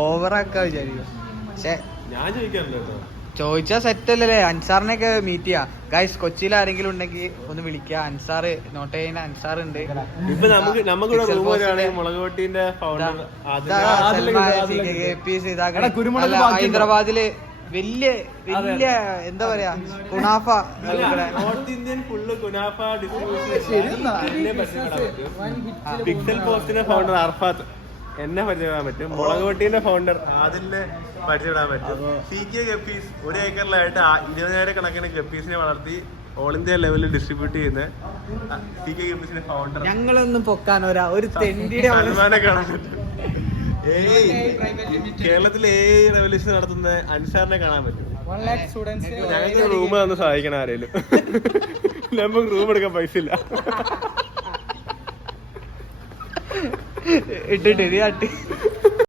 ഓവറാക്കാ വിചാരിക്കും. പക്ഷെ ഞാൻ ചോദിക്കാറുണ്ട് കേട്ടോ, ചോദിച്ചാ സെറ്റ് അല്ലല്ലേ. അൻസാറിനെയൊക്കെ മീറ്റ് ചെയ്യാം ഗൈസ്. കൊച്ചിയിൽ ആരെങ്കിലും ഉണ്ടെങ്കിൽ ഒന്ന് വിളിക്കുക. അൻസാർ നോട്ട് ചെയ്യുന്ന അൻസാർ ഉണ്ട്. ഇപ്പൊ നമുക്കിവിടെ റൂം വരികയാണെങ്കിൽ മുളകുപൊട്ടീന്റെ ഫൗണ്ടർ ഹൈദരാബാദില് വലിയ വലിയ എന്താ പറയാ kunafa, north Indian full kunafa distribution. Pixel പോസ്റ്റിന്റെ ഫൗണ്ടർ അർഫാത്ത് എന്നെ പരിചയപ്പെടാൻ പറ്റും. മുളകുപൊട്ടീന്റെ ഫൗണ്ടർ അതിനെ പരിചയപ്പെടാൻ പറ്റും. CK ഗപ്പീസ് 1 ഏക്കറിലായിട്ട് 20,000 കണക്കിന് ഗപ്പീസിനെ വളർത്തി ഓൾ ഇന്ത്യ ലെവലിൽ ഡിസ്ട്രിബ്യൂട്ട് ചെയ്യുന്ന CK ഗപ്പീസിന്റെ ഫൗണ്ടർ. ഞങ്ങളൊന്നും പൊക്കാൻ ഒരു തെണ്ടിയുടെ സൽമാനെ കാണാൻ പറ്റും. കേരളത്തിലെ റെവല്യൂഷൻ നടത്തുന്ന അൻസാറിനെ കാണാൻ പറ്റും. ഞങ്ങൾക്ക് റൂം തന്ന് സഹായിക്കണം ആരേലും. നമുക്ക് റൂം എടുക്കാൻ പൈസ ഇല്ല. ഇട്ടിട്ട്